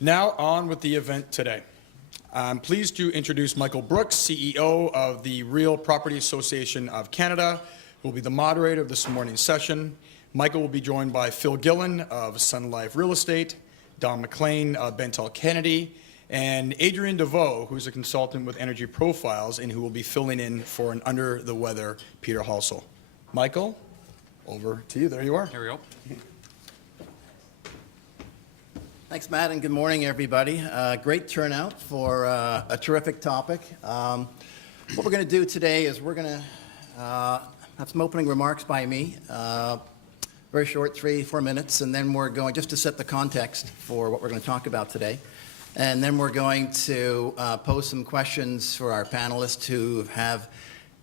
Now on with the event today. I'm pleased to introduce Michael Brooks, CEO of the Real Property Association of Canada, who will be the moderator of this morning's session. Michael will be joined by Phil Gillin of Sun Life Real Estate, Don McLean of Bentel Kennedy, and Adrien Deveau, who's a consultant with Energy Profiles and who will be filling in for an under-the-weather Peter Halsell. Michael, over to you. There you are. Here we go. Thanks, Matt, and good morning, everybody. Great turnout for a terrific topic. What we're going to do today is we're going to have some opening remarks by me, very short, 3-4 minutes, and then we're going, just to set the context for what we're going to talk about today, and then we're going to pose some questions for our panelists who have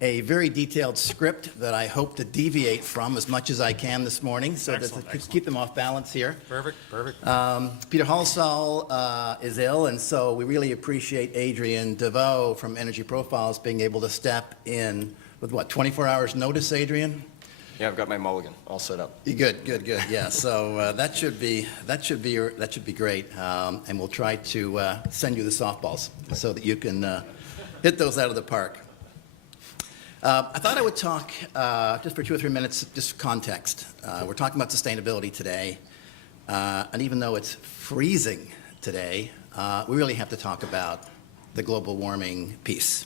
a very detailed script that I hope to deviate from as much as I can this morning, so that to keep them off balance here. Perfect. Peter Halsell is ill, and so we really appreciate Adrien Deveau from Energy Profiles being able to step in with, what, 24 hours notice, Adrien? Yeah, I've got my mulligan all set up. Good. Yeah, so that should be great, and we'll try to send you the softballs so that you can hit those out of the park. I thought I would talk just for 2 or 3 minutes, just context. We're talking about sustainability today, and even though it's freezing today, we really have to talk about the global warming piece.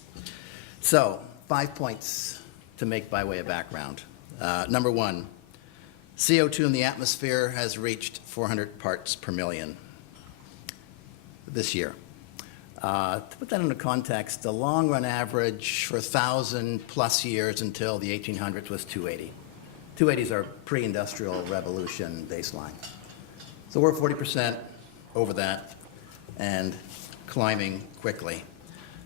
So, 5 points to make by way of background. Number 1, CO2 in the atmosphere has reached 400 parts per million this year. To put that into context, the long-run average for 1,000+ years until the 1800s was 280. 280 is our pre-industrial revolution baseline. So we're 40% over that and climbing quickly.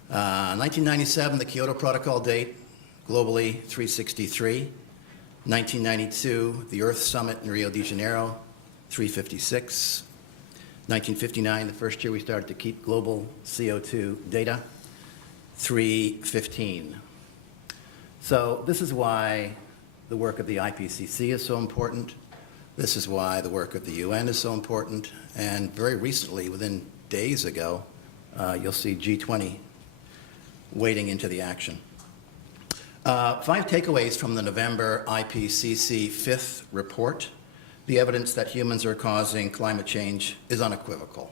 1997, the Kyoto Protocol date, globally 363. 1992, the Earth Summit in Rio de Janeiro, 356. 1959, the first year we started to keep global CO2 data, 315. So this is why the work of the IPCC is so important. This is why the work of the UN is so important. And very recently, within days ago, you'll see G20 wading into the action. 5 takeaways from the November IPCC 5th report. The evidence that humans are causing climate change is unequivocal.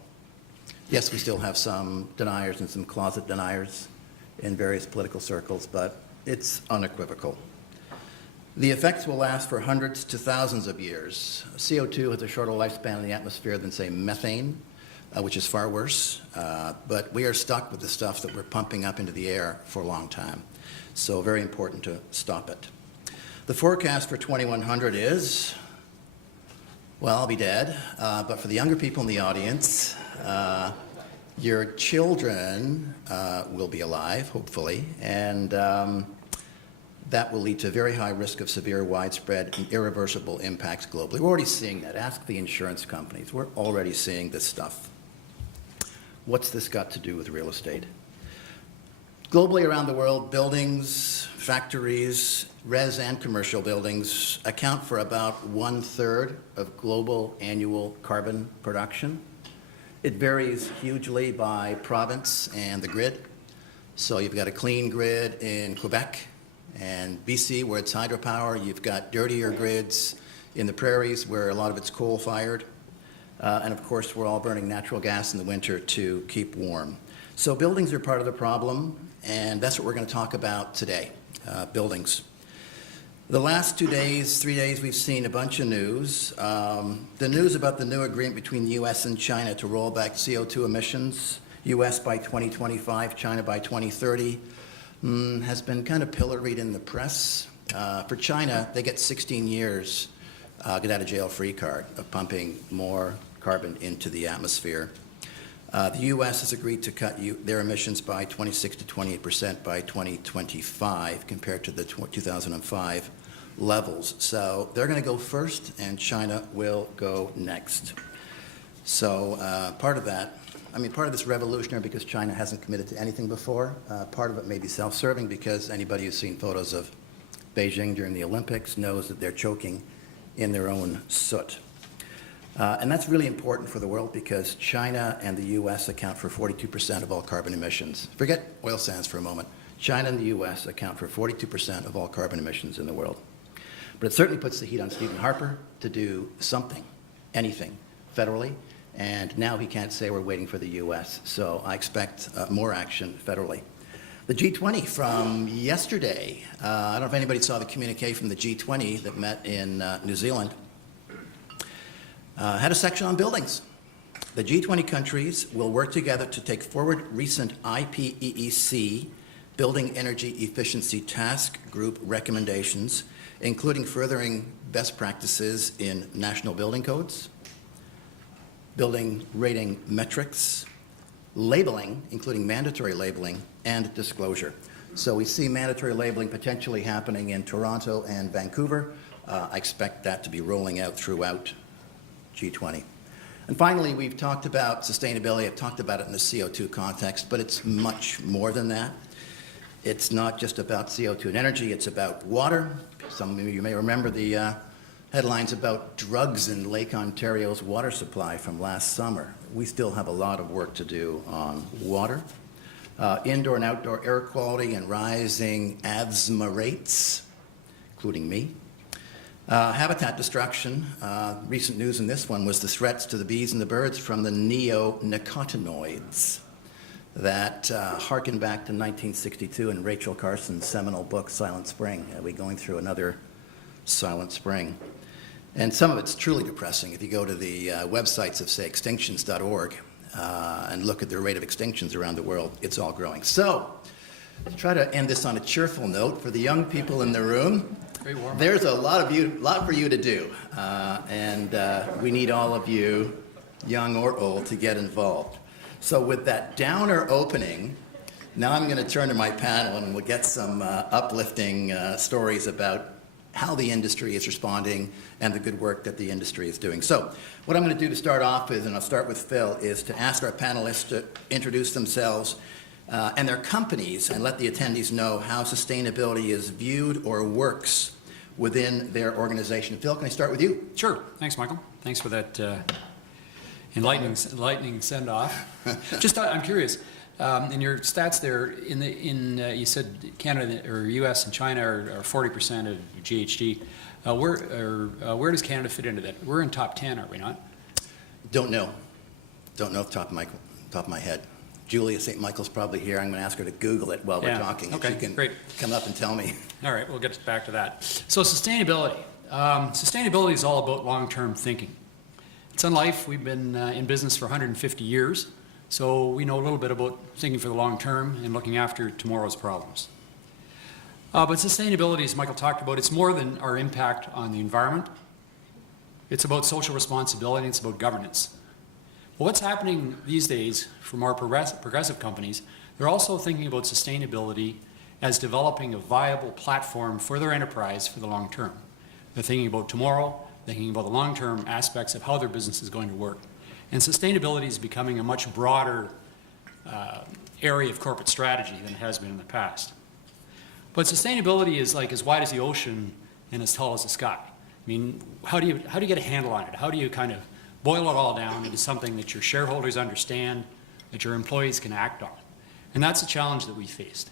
Yes, we still have some deniers and some closet deniers in various political circles, but it's unequivocal. The effects will last for hundreds to thousands of years. CO2 has a shorter lifespan in the atmosphere than, say, methane, which is far worse, but we are stuck with the stuff that we're pumping up into the air for a long time. So very important to stop it. The forecast for 2100 is, well, I'll be dead, but for the younger people in the audience, your children will be alive, hopefully, and that will lead to very high risk of severe, widespread, and irreversible impacts globally. We're already seeing that. Ask the insurance companies. We're already seeing this stuff. What's this got to do with real estate? Globally around the world, buildings, factories, res and commercial buildings account for about 1/3 of global annual carbon production. It varies hugely by province and the grid. So you've got a clean grid in Quebec and BC where it's hydropower. You've got dirtier grids in the prairies where a lot of it's coal-fired. And of course, we're all burning natural gas in the winter to keep warm. So buildings are part of the problem, and that's what we're going to talk about today, buildings. The last 2 days, 3 days, we've seen a bunch of news. The news about the new agreement between the U.S. and China to roll back CO2 emissions, U.S. by 2025, China by 2030, has been kind of pilloried in the press. For China, they get 16 years get out of jail free card of pumping more carbon into the atmosphere. The U.S. has agreed to cut their emissions by 26 to 28% by 2025 compared to the 2005 levels. So they're going to go first, and China will go next. So part of that, part of this revolutionary because China hasn't committed to anything before. Part of it may be self-serving because anybody who's seen photos of Beijing during the Olympics knows that they're choking in their own soot. And that's really important for the world because China and the U.S. account for 42% of all carbon emissions. Forget oil sands for a moment. China and the U.S. account for 42% of all carbon emissions in the world. But it certainly puts the heat on Stephen Harper to do something, anything, federally. And now he can't say we're waiting for the U.S. So I expect more action federally. The G20 from yesterday, I don't know if anybody saw the communique from the G20 that met in New Zealand, had a section on buildings. The G20 countries will work together to take forward recent IPEEC, Building Energy Efficiency Task Group recommendations, including furthering best practices in national building codes, building rating metrics, labeling, including mandatory labeling, and disclosure. So we see mandatory labeling potentially happening in Toronto and Vancouver. I expect that to be rolling out throughout G20. And finally, we've talked about sustainability. I've talked about it in the CO2 context, but it's much more than that. It's not just about CO2 and energy, it's about water. Some of you may remember the headlines about drugs in Lake Ontario's water supply from last summer. We still have a lot of work to do on water. Indoor and outdoor air quality and rising asthma rates, including me. Habitat destruction. Recent news in this one was the threats to the bees and the birds from the neonicotinoids that harken back to 1962 in Rachel Carson's seminal book, Silent Spring. Are we going through another silent spring? And some of it's truly depressing. If you go to the websites of, say, extinctions.org and look at the rate of extinctions around the world, it's all growing. So, to try to end this on a cheerful note, for the young people in the room, there's a lot for you to do. And we need all of you, young or old, to get involved. So with that downer opening, now I'm going to turn to my panel and we'll get some uplifting stories about how the industry is responding and the good work that the industry is doing. So what I'm going to do to start off is, and I'll start with Phil, is to ask our panelists to introduce themselves and their companies and let the attendees know how sustainability is viewed or works within their organization. Phil, can I start with you? Sure. Thanks, Michael. Thanks for that enlightening send-off. Just I'm curious, in your stats there, you said Canada or U.S. and China are 40% of GHG. Where does Canada fit into that? We're in top 10, are we not? Don't know off the top of my head. Julia St. Michael's probably here. I'm going to ask her to Google it while we're talking. Okay, if she can great. Come up and tell me. All right, we'll get back to that. So sustainability. Sustainability is all about long-term thinking. At Sun Life, we've been in business for 150 years, so we know a little bit about thinking for the long term and looking after tomorrow's problems. But sustainability, as Michael talked about, it's more than our impact on the environment. It's about social responsibility, it's about governance. Well, what's happening these days from our progressive companies, they're also thinking about sustainability as developing a viable platform for their enterprise for the long term. They're thinking about tomorrow, thinking about the long-term aspects of how their business is going to work. And sustainability is becoming a much broader area of corporate strategy than it has been in the past. But sustainability is like as wide as the ocean and as tall as the sky. I mean, how do you get a handle on it? How do you kind of boil it all down into something that your shareholders understand, that your employees can act on? And that's a challenge that we faced.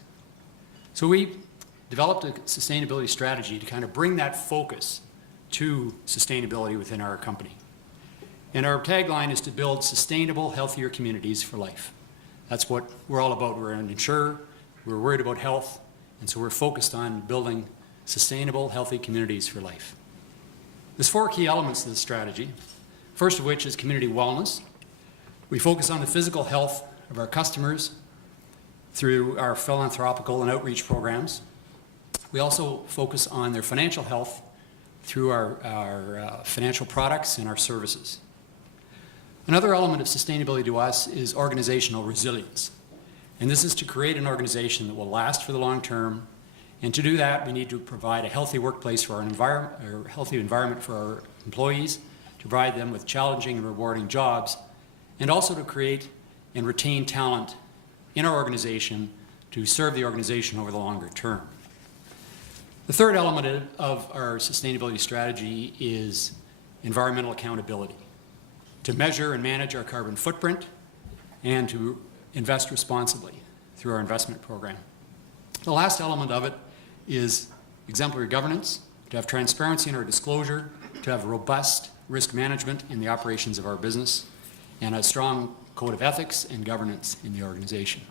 So we developed a sustainability strategy to kind of bring that focus to sustainability within our company. And our tagline is to build sustainable, healthier communities for life. That's what we're all about. We're an insurer, we're worried about health, and so we're focused on building sustainable, healthy communities for life. There's 4 key elements to this strategy, first of which is community wellness. We focus on the physical health of our customers through our philanthropical and outreach programs. We also focus on their financial health through our financial products and our services. Another element of sustainability to us is organizational resilience. And this is to create an organization that will last for the long term. And to do that, we need to provide a healthy workplace for our environment, or healthy environment for our employees, to provide them with challenging and rewarding jobs, and also to create and retain talent in our organization to serve the organization over the longer term. The third element of our sustainability strategy is environmental accountability. to measure and manage our carbon footprint, and to invest responsibly through our investment program. The last element of it is exemplary governance, to have transparency in our disclosure, to have robust risk management in the operations of our business, and a strong code of ethics and governance in the organization.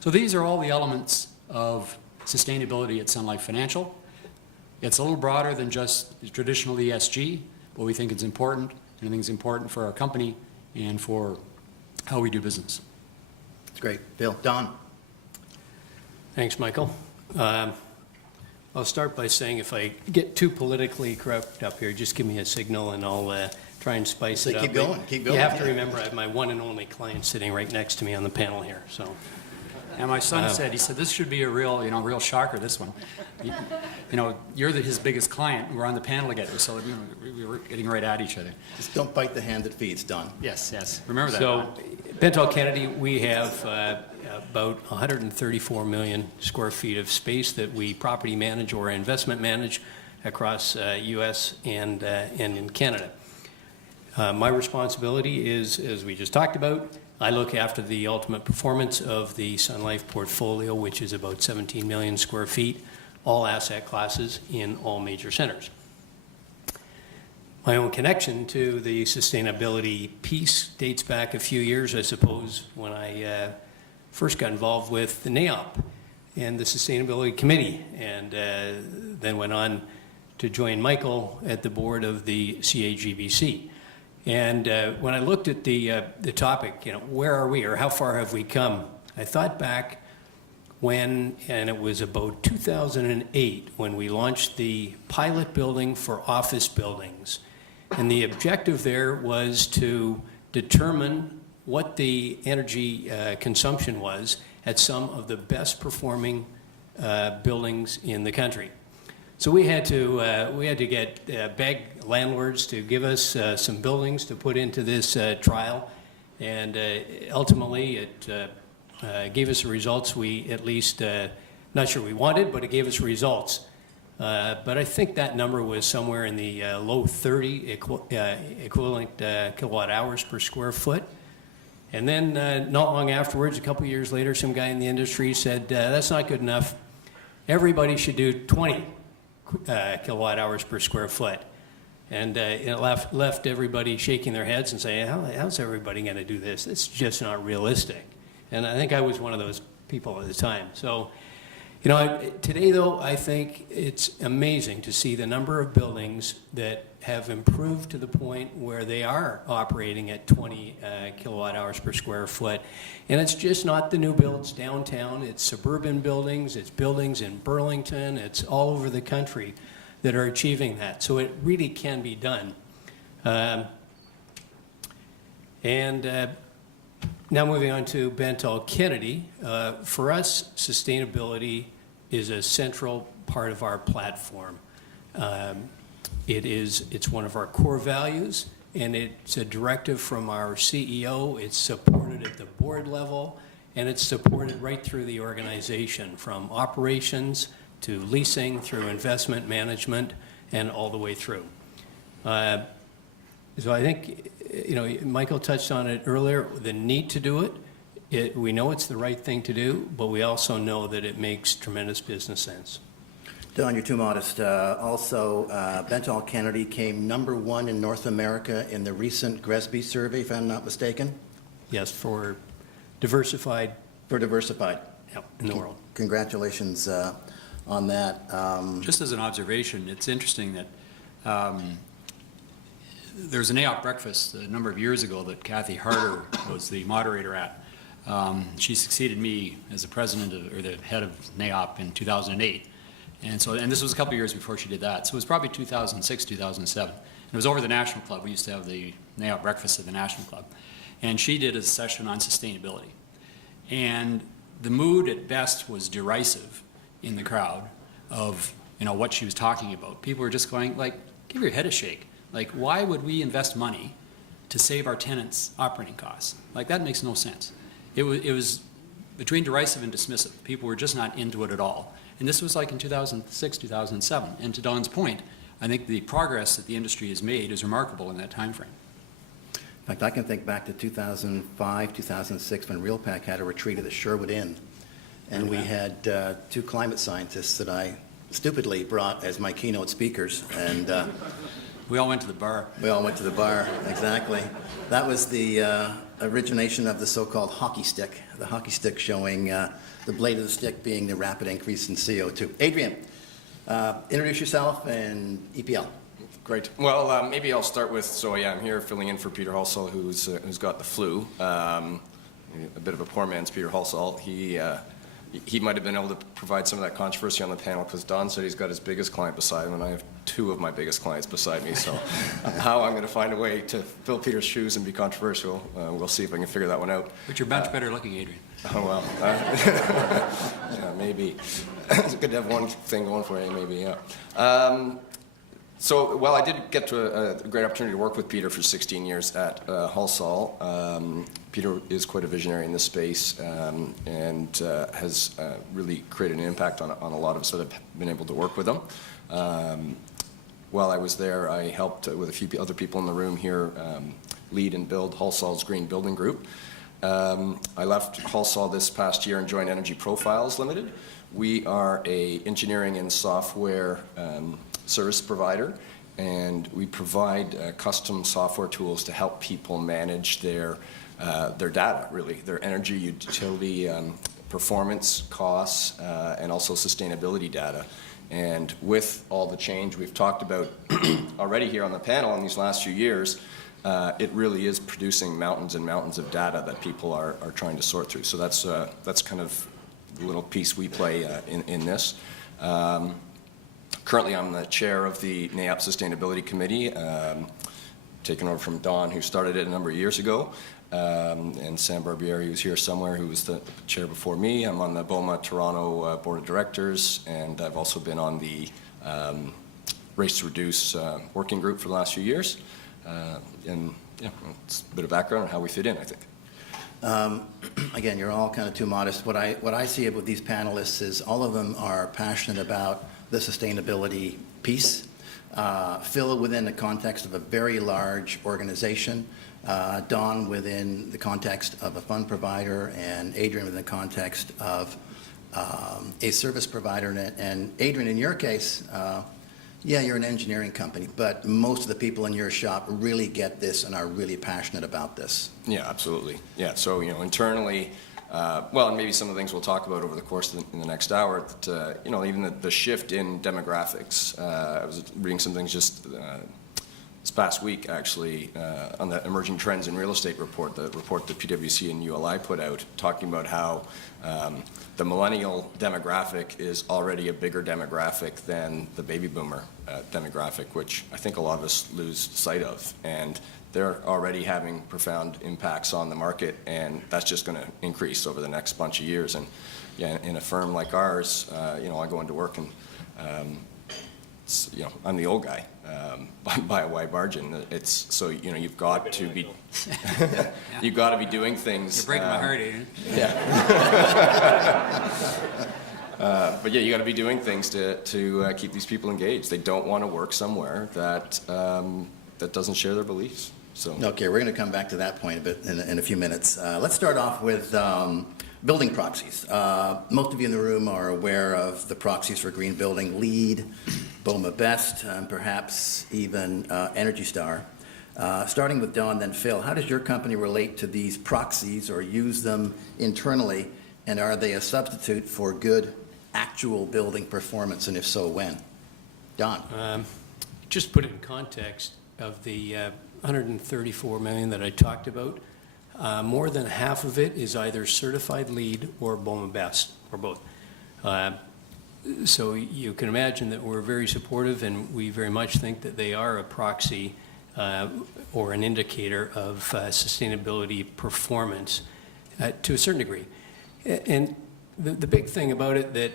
So these are all the elements of sustainability at Sun Life Financial. It's a little broader than just the traditional ESG, but we think it's important, and I think it's important for our company and for how we do business. That's great. Bill, Don? Thanks, Michael. I'll start by saying if I get too politically corrupt up here, just give me a signal and I'll try and spice So it up. keep going, keep going. You have to remember I have my one and only client sitting right next to me on the panel here, so. And my son said, he said, this should be a real, real shocker, this one. You're his biggest client, and we're on the panel together, so we were getting right at each other. Just don't bite the hand that feeds, Don. Yes, remember that. So, Bentall Kennedy, we have about 134 million square feet of space that we property manage or investment manage across U.S. and in Canada. My responsibility is, as we just talked about, I look after the ultimate performance of the Sun Life portfolio, which is about 17 million square feet, all asset classes in all major centers. My own connection to the sustainability piece dates back a few years, I suppose, when I first got involved with the NAIOP and the Sustainability Committee, and then went on to join Michael at the board of the CAGBC. And when I looked at the topic, where are we or how far have we come, I thought back when, and it was about 2008, when we launched the pilot building for office buildings. And the objective there was to determine what the energy consumption was at some of the best performing buildings in the country. So we had to get beg landlords to give us some buildings to put into this trial, and ultimately it gave us the results we at least, not sure we wanted, but it gave us results. But I think that number was somewhere in the low 30 equivalent kilowatt hours per square foot. And then not long afterwards, a couple years later, some guy in the industry said, that's not good enough. Everybody should do 20 kilowatt hours per square foot. And it left everybody shaking their heads and saying, how's everybody going to do this? It's just not realistic. And I think I was one of those people at the time. So, today though, I think it's amazing to see the number of buildings that have improved to the point where they are operating at 20 kilowatt hours per square foot. And it's just not the new builds downtown, it's suburban buildings, it's buildings in Burlington, it's all over the country that are achieving that. So it really can be done. Now moving on to Bentall Kennedy. For us, sustainability is a central part of our platform. It's one of our core values, and it's a directive from our CEO. It's supported at the board level, and it's supported right through the organization, from operations to leasing, through investment management, and all the way through. So I think, Michael touched on it earlier, the need to do it. We know it's the right thing to do, but we also know that it makes tremendous business sense. Don, you're too modest. Also, Bentall Kennedy came #1 in North America in the recent GRESB survey, if I'm not mistaken. Yes, for diversified. For diversified. Yep, in the world. Congratulations on that. Just as an observation, it's interesting that there was an NAIOP breakfast a number of years ago that Kathy Harder was the moderator at. She succeeded me as the president or the head of NAIOP in 2008. And this was a couple of years before she did that. So it was probably 2006, 2007. And it was over the National Club. We used to have the NAIOP breakfast at the National Club. And she did a session on sustainability. And the mood at best was derisive in the crowd of, what she was talking about. People were just going, give your head a shake. Why would we invest money to save our tenants' operating costs? That makes no sense. It was between derisive and dismissive. People were just not into it at all. And this was in 2006, 2007. And to Don's point, I think the progress that the industry has made is remarkable in that time frame. In fact, I can think back to 2005, 2006, when RealPAC had a retreat at the Sherwood Inn, and we had two climate scientists that I stupidly brought as my keynote speakers, and We all went to the bar. we all went to the bar, exactly. That was the origination of the so-called hockey stick, the hockey stick showing the blade of the stick being the rapid increase in CO2. Adrien, introduce yourself and EPL. Great. Well, maybe I'll start with, so yeah, I'm here filling in for Peter Halsall, who's got the flu. A bit of a poor man's Peter Halsall. He might have been able to provide some of that controversy on the panel because Don said he's got his biggest client beside him, and I have two of my biggest clients beside me. So how I'm going to find a way to fill Peter's shoes and be controversial, we'll see if I can figure that one out. But you're much better looking, Adrien. Oh, well. Yeah, maybe. It's good to have one thing going for you, maybe, yeah. So, well, I did get to a great opportunity to work with Peter for 16 years at Halsall. Peter is quite a visionary in this space and has really created an impact on a lot of us that have been able to work with him. While I was there, I helped with a few other people in the room here lead and build Halsall's Green Building Group. I left Halsall this past year and joined Energy Profiles Limited. We are a engineering and software service provider, and we provide custom software tools to help people manage their data, really, their energy utility performance costs and also sustainability data. And with all the change we've talked about already here on the panel in these last few years, it really is producing mountains and mountains of data that people are trying to sort through. So that's kind of the little piece we play in this. Currently, I'm the chair of the NAIOP Sustainability Committee, taken over from Don, who started it a number of years ago, and Sam Barbieri, who's here somewhere, who was the chair before me. I'm on the BOMA Toronto Board of Directors, and I've also been on the Race to Reduce working group for the last few years. And yeah, it's a bit of background on how we fit in, I think. Again, you're all kind of too modest. What I see with these panelists is all of them are passionate about the sustainability piece. Phil within the context of a very large organization, Don within the context of a fund provider, and Adrien within the context of a service provider. And Adrien, in your case, yeah, you're an engineering company, but most of the people in your shop really get this and are really passionate about this. Yeah, absolutely. Yeah, so, internally, well, and maybe some of the things we'll talk about over the course of in the next hour, that, even the shift in demographics. I was reading some things just this past week, actually, on the Emerging Trends in Real Estate report, the report that PwC and ULI put out, talking about how the millennial demographic is already a bigger demographic than the baby boomer demographic, which I think a lot of us lose sight of. And they're already having profound impacts on the market, and that's just going to increase over the next bunch of years. And yeah, in a firm like ours, I go into work and I'm the old guy by a wide margin. It's so you've got to be you've got to be doing things. You're breaking my heart, Adrien. Yeah. But yeah, you got to be doing things to keep these people engaged. They don't want to work somewhere that doesn't share their beliefs. So Okay, we're going to come back to that point a bit in a few minutes. Let's start off with building proxies. Most of you in the room are aware of the proxies for green building: LEED, BOMA Best, and perhaps even Energy Star. Starting with Don, then Phil, how does your company relate to these proxies or use them internally, and are they a substitute for good actual building performance, and if so, when? Don. Just put it in context of the 134 million that I talked about. More than half of it is either certified LEED or BOMA Best, or both. So you can imagine that we're very supportive, and we very much think that they are a proxy or an indicator of sustainability performance to a certain degree. And the big thing about it that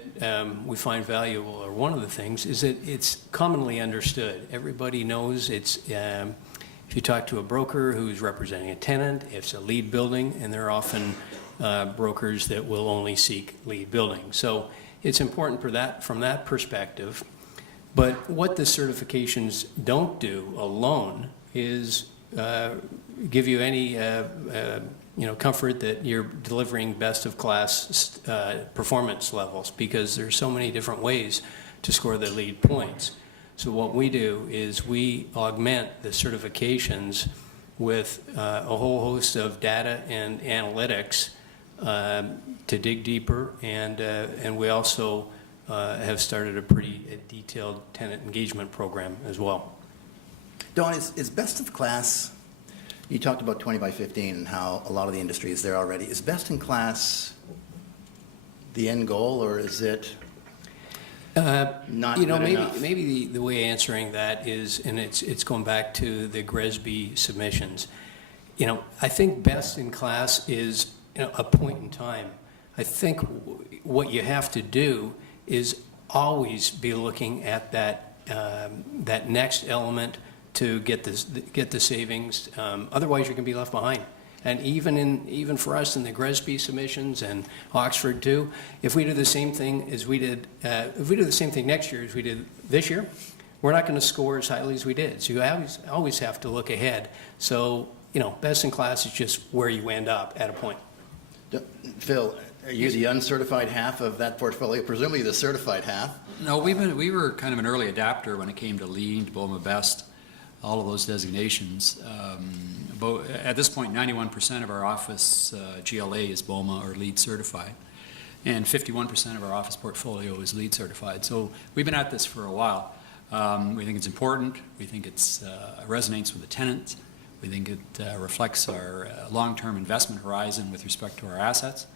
we find valuable, or one of the things, is that it's commonly understood. Everybody knows it's, if you talk to a broker who's representing a tenant, it's a LEED building, and there are often brokers that will only seek LEED building. So it's important for that, from that perspective. But what the certifications don't do alone is give you any comfort that you're delivering best of class performance levels, because there's so many different ways to score the LEED points. So what we do is we augment the certifications with a whole host of data and analytics to dig deeper, and we also have started a pretty detailed tenant engagement program as well. Don, is best of class, you talked about 20 by 15 and how a lot of the industry is there already. Is best in class the end goal, or is it not good enough? Maybe the way answering that is, and it's going back to the GRESB submissions. I think best in class is a point in time. I think what you have to do is always be looking at that next element to get the savings. Otherwise, you're going to be left behind. And even for us in the GRESB submissions and Oxford too, if we do the same thing as we did, if we do the same thing next year as we did this year, we're not going to score as highly as we did. So you always have to look ahead. So best in class is just where you end up at a point. Phil, are you the uncertified half of that portfolio? Presumably the certified half. No, we were kind of an early adapter when it came to LEED, BOMA, BEST, all of those designations. At this point, 91% of our office GLA is BOMA or LEED certified, and 51% of our office portfolio is LEED certified. So we've been at this for a while. We think it's important. We think it's resonates with the tenants. We think it reflects our long-term investment horizon with respect to our assets.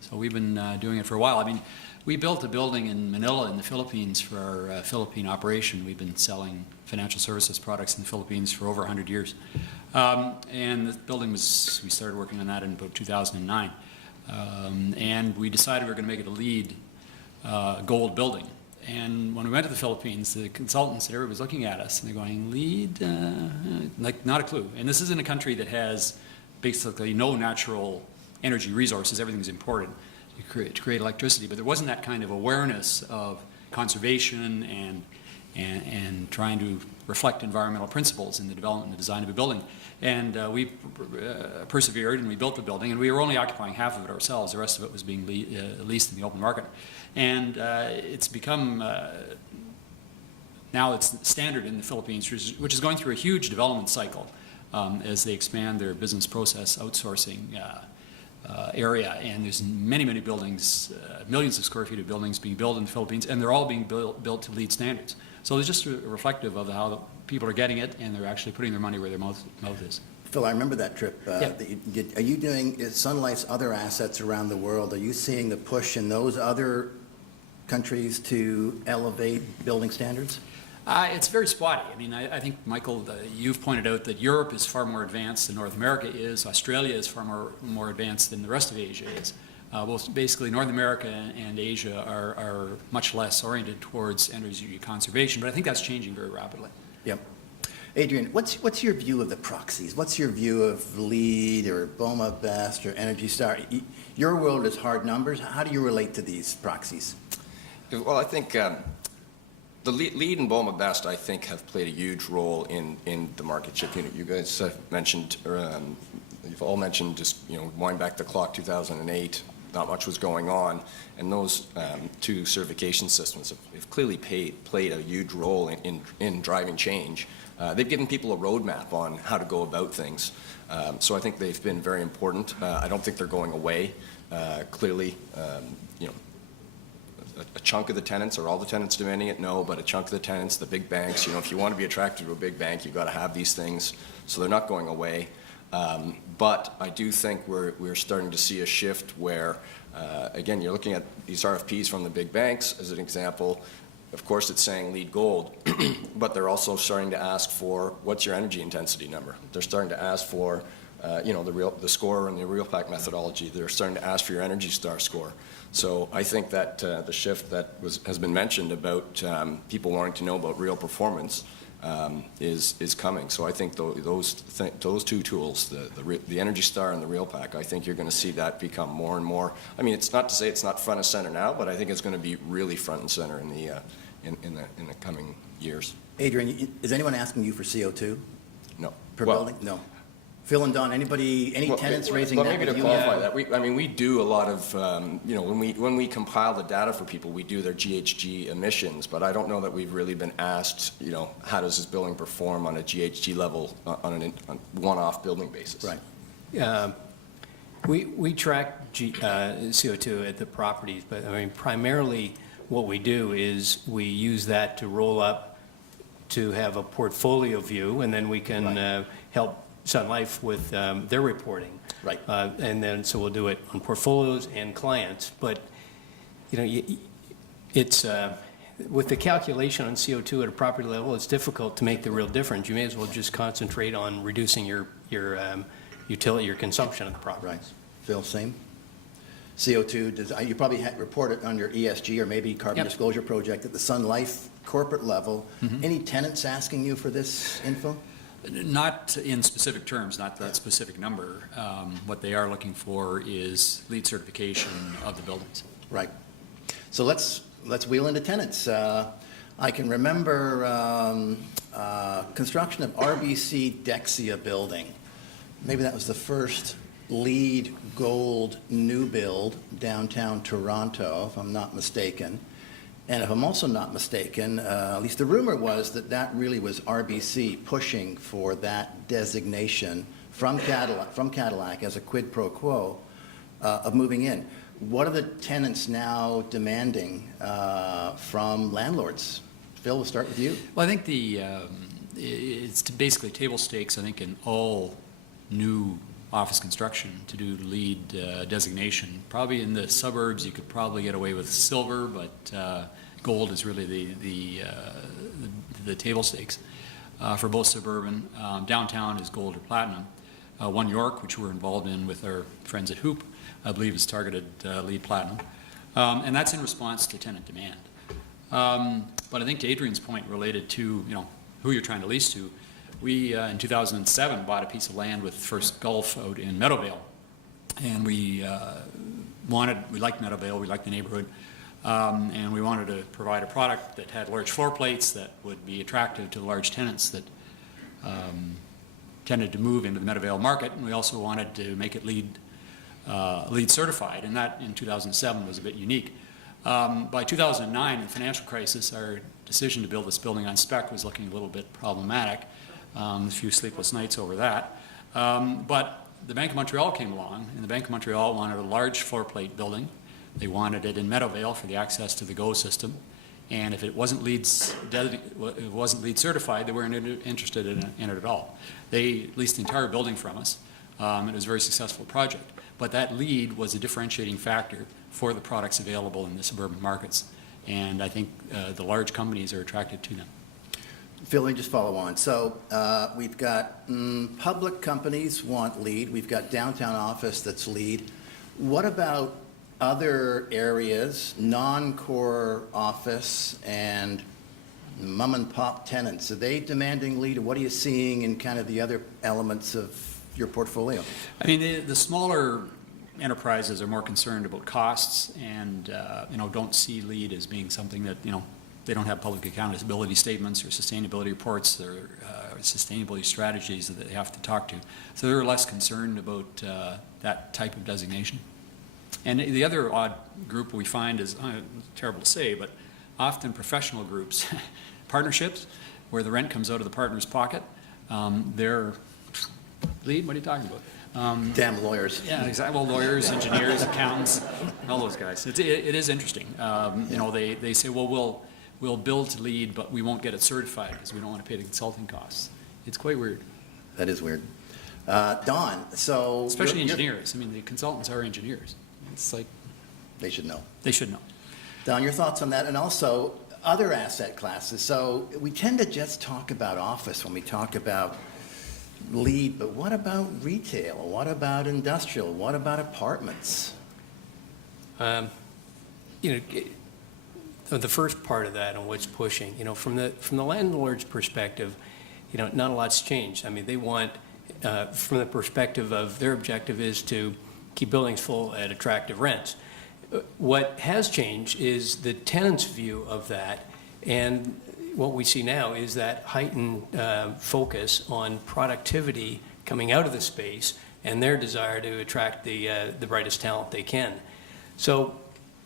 So we've been doing it for a while. I mean, we built a building in Manila in the Philippines for our Philippine operation. We've been selling financial services products in the Philippines for over 100 years. And the building we started working on that in about 2009. And we decided we were going to make it a LEED gold building. And when we went to the Philippines, the consultants there was looking at us and they're going, LEED? Like, not a clue. And this is in a country that has basically no natural energy resources. Everything's imported to create electricity. But there wasn't that kind of awareness of conservation and trying to reflect environmental principles in the development and design of a building. And we persevered and we built the building, and we were only occupying half of it ourselves. The rest of it was being leased in the open market. And it's become, now it's standard in the Philippines, which is going through a huge development cycle as they expand their business process outsourcing area. And there's many, many buildings, millions of square feet of buildings being built in the Philippines, and they're all being built to LEED standards. So it's just reflective of how the people are getting it, and they're actually putting their money where their mouth is. Phil, I remember that trip. Yeah. That you did. Are you doing Sunlight's other assets around the world? Are you seeing the push in those other countries to elevate building standards? It's very spotty. I mean, I think, Michael, you've pointed out that Europe is far more advanced than North America is. Australia is far more advanced than the rest of Asia is. Both basically North America and Asia are much less oriented towards energy conservation, but I think that's changing very rapidly. Yep. Adrien, what's your view of the proxies? What's your view of LEED or BOMA BEST or Energy Star? Your world is hard numbers. How do you relate to these proxies? Well, I think the LEED and BOMA BEST, I think, have played a huge role in the market shift. You guys mentioned, you've all mentioned just, wind back the clock, 2008, not much was going on, and those two certification systems have clearly played a huge role in driving change. They've given people a roadmap on how to go about things. So I think they've been very important. I don't think they're going away. Clearly, a chunk of the tenants, are all the tenants demanding it? No, but a chunk of the tenants, the big banks, if you want to be attracted to a big bank, you've got to have these things. So they're not going away. But I do think we're starting to see a shift where, again, you're looking at these RFPs from the big banks as an example. Of course, it's saying LEED Gold, but they're also starting to ask for, what's your energy intensity number? They're starting to ask for, the score and the RealPAC methodology. They're starting to ask for your Energy Star score. So I think that the shift that has been mentioned about people wanting to know about real performance is coming. So I think those two tools, the Energy Star and the RealPAC, I think you're going to see that become more and more. I mean, it's not to say it's not front and center now, but I think it's going to be really front and center in the coming years. Adrien, is anyone asking you for CO2 No. per Well, building? No. Phil and Don, any tenants raising that Maybe with to you? qualify that, we do a lot of, when we compile the data for people, we do their GHG emissions, but I don't know that we've really been asked, how does this building perform on a GHG level on a one-off building basis? Right. We track CO2 at the properties, but primarily what we do is we use that to roll up to have a portfolio view, and then we can help Sun Life with their reporting. Right. And then, so we'll do it on portfolios and clients. But, it's, with the calculation on CO2 at a property level, it's difficult to make the real difference. You may as well just concentrate on reducing your utility, your consumption of the property. Right. Phil, same? CO2, you probably report it on your ESG or maybe Carbon Yep. Disclosure Project at the Sun Life corporate level. Mm-hmm. Any tenants asking you for this info? Not in specific terms, not that specific number. What they are looking for is LEED certification of the buildings. Right. So let's wheel into tenants. I can remember construction of RBC Dexia building. Maybe that was the first LEED Gold new build downtown Toronto, if I'm not mistaken. And if I'm also not mistaken, at least the rumor was that really was RBC pushing for that designation from Cadillac as a quid pro quo of moving in. What are the tenants now demanding from landlords? Phil, we'll start with you. Well, I think it's basically table stakes, I think, in all new office construction to do LEED designation. Probably in the suburbs, you could probably get away with silver, but gold is really the table stakes for both suburban. Downtown is gold or platinum. One York, which we're involved in with our friends at Hoop, I believe is targeted LEED platinum. And that's in response to tenant demand. But I think to Adrien's point related to, who you're trying to lease to, we, in 2007, bought a piece of land with First Gulf out in Meadowvale. And we liked Meadowvale, we liked the neighborhood, and we wanted to provide a product that had large floor plates that would be attractive to the large tenants that tended to move into the Meadowvale market. And we also wanted to make it LEED certified, and that in 2007 was a bit unique. By 2009, in the financial crisis, our decision to build this building on spec was looking a little bit problematic. A few sleepless nights over that. But the Bank of Montreal came along, and the Bank of Montreal wanted a large floor plate building. They wanted it in Meadowvale for the access to the GO system. And if it wasn't LEED certified, they weren't interested in it at all. They leased the entire building from us. It was a very successful project. But that LEED was a differentiating factor for the products available in the suburban markets. And I think the large companies are attracted to them. Phil, let me just follow on. So we've got public companies want LEED. We've got downtown office that's LEED. What about other areas, non-core office and mom and pop tenants? Are they demanding LEED, or what are you seeing in kind of the other elements of your portfolio? I mean, the smaller enterprises are more concerned about costs and, don't see LEED as being something that, they don't have public accountability statements or sustainability reports or sustainability strategies that they have to talk to. So they're less concerned about that type of designation. And the other odd group we find is, terrible to say, but often professional groups, partnerships, where the rent comes out of the partner's pocket. They're, LEED, what are you talking about? Damn lawyers. Yeah, exactly. Well, lawyers, engineers, accountants, all those guys. It is interesting. They say, well, we'll build to LEED, but we won't get it certified because we don't want to pay the consulting costs. It's quite weird. That is weird. Don, so... Especially engineers. I mean, the consultants are engineers. It's like... They should know. They should know. Don, your thoughts on that, and also other asset classes. So we tend to just talk about office when we talk about LEED, but what about retail? What about industrial? What about apartments? The first part of that and what's pushing, from the landlord's perspective, not a lot's changed. I mean, they want, from the perspective of their objective is to keep buildings full at attractive rents. What has changed is the tenant's view of that, and what we see now is that heightened focus on productivity coming out of the space and their desire to attract the brightest talent they can. So,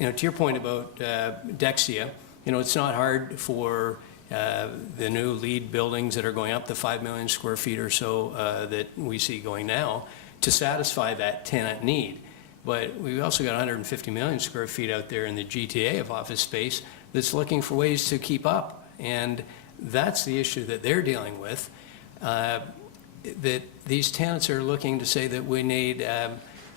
to your point about Dexia, it's not hard for the new LEED buildings that are going up, the 5 million square feet or so that we see going now, to satisfy that tenant need. But we've also got 150 million square feet out there in the GTA of office space that's looking for ways to keep up. And that's the issue that they're dealing with. That these tenants are looking to say that we need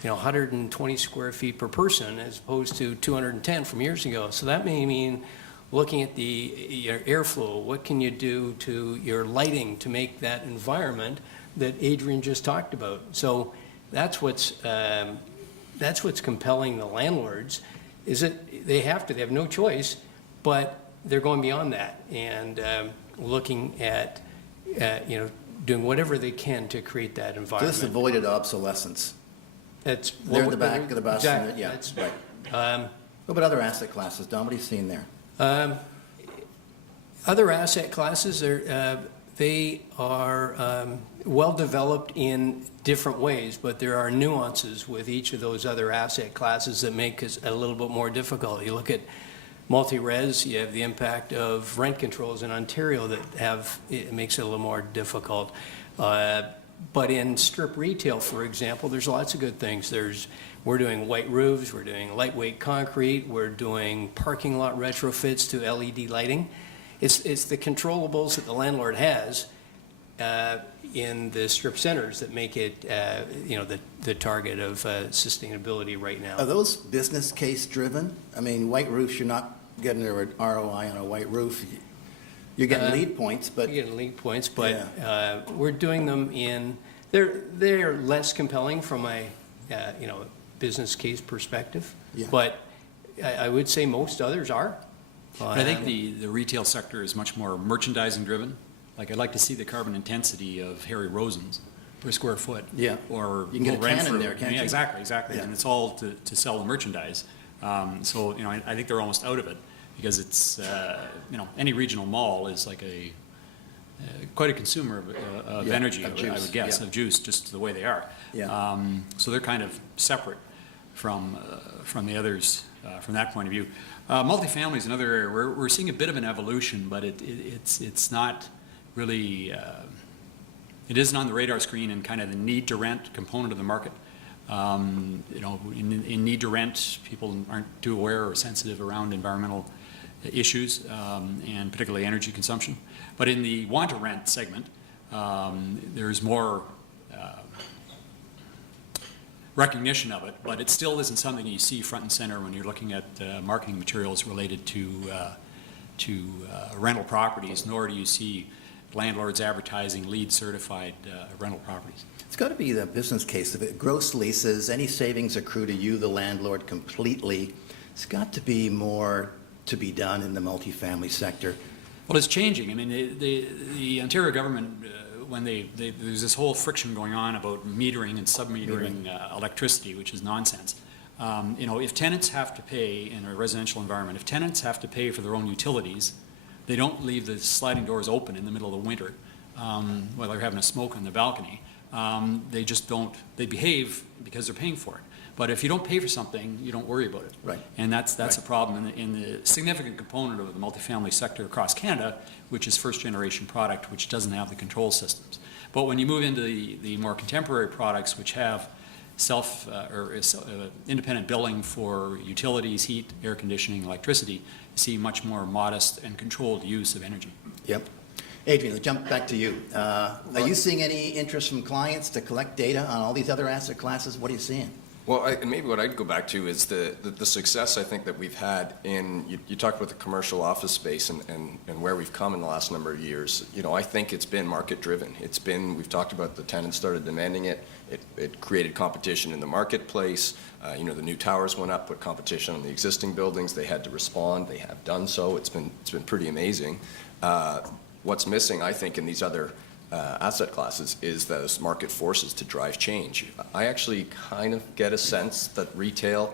120 square feet per person as opposed to 210 from years ago. So that may mean looking at your airflow. What can you do to your lighting to make that environment that Adrien just talked about? So that's what's compelling the landlords, is that they have no choice, but they're going beyond that and looking at doing whatever they can to create that environment. This avoided obsolescence. That's They're in the back of the bus. Exactly. Yeah, That's right. What about other asset classes? Don, what are you seeing there? Other asset classes they are well developed in different ways, but there are nuances with each of those other asset classes that make it a little bit more difficult. You look at multi-res, you have the impact of rent controls in Ontario it makes it a little more difficult. But in strip retail, for example, there's lots of good things. We're doing white roofs, we're doing lightweight concrete, we're doing parking lot retrofits to LED lighting. It's the controllables that the landlord has in the strip centers that make it, the target of sustainability right now. Are those business case driven? I mean, white roofs, you're not getting an ROI on a white roof. You're getting lead points, but You're getting lead points, but we're doing them they're less compelling from a business case perspective. Yeah. But I would say most others are. I think the retail sector is much more merchandising driven. Like, I'd like to see the carbon intensity of Harry Rosen's per square foot. Yeah. Or You can get a Renfrew. can in there, can't Yeah, you? exactly. Yeah. And it's all to sell the merchandise. So, I think they're almost out of it because it's, any regional mall is like quite a consumer of Yeah, energy, of I juice, would guess, yeah. of juice, just the way they are. Yeah. So they're kind of separate from the others from that point of view. Multifamily is another area where we're seeing a bit of an evolution, but it's not really, it isn't on the radar screen in kind of the need to rent component of the market. In need to rent, people aren't too aware or sensitive around environmental issues and particularly energy consumption. But in the want to rent segment, there's more recognition of it, but it still isn't something you see front and center when you're looking at marketing materials related to rental properties, nor do you see landlords advertising LEED certified rental properties. it's got to be the business case of it. Gross leases, any savings accrue to you, the landlord, completely. It's got to be more to be done in the multifamily sector. Well, it's changing. I mean, the Ontario government, when there's this whole friction going on about metering and sub-metering electricity, which is nonsense. If tenants have to pay in a residential environment, if tenants have to pay for their own utilities, they don't leave the sliding doors open in the middle of the winter while they're having a smoke on the balcony. They just don't, they behave because they're paying for it. But if you don't pay for something, you don't worry about it. Right. And that's a problem in the significant component of the multifamily sector across Canada, which is first-generation product, which doesn't have the control systems. But when you move into the more contemporary products, which have independent billing for utilities, heat, air conditioning, electricity, you see much more modest and controlled use of energy. Yep. Adrien, let's jump back to you. Are you seeing any interest from clients to collect data on all these other asset classes? What are you seeing? Well, and maybe what I'd go back to is the success I think that we've had in, you talked about the commercial office space and where we've come in the last number of years. I think it's been market driven. We've talked about the tenants started demanding it. It created competition in the marketplace. The new towers went up, put competition on the existing buildings. They had to respond. They have done so. It's been pretty amazing. What's missing, I think, in these other asset classes is those market forces to drive change. I actually kind of get a sense that retail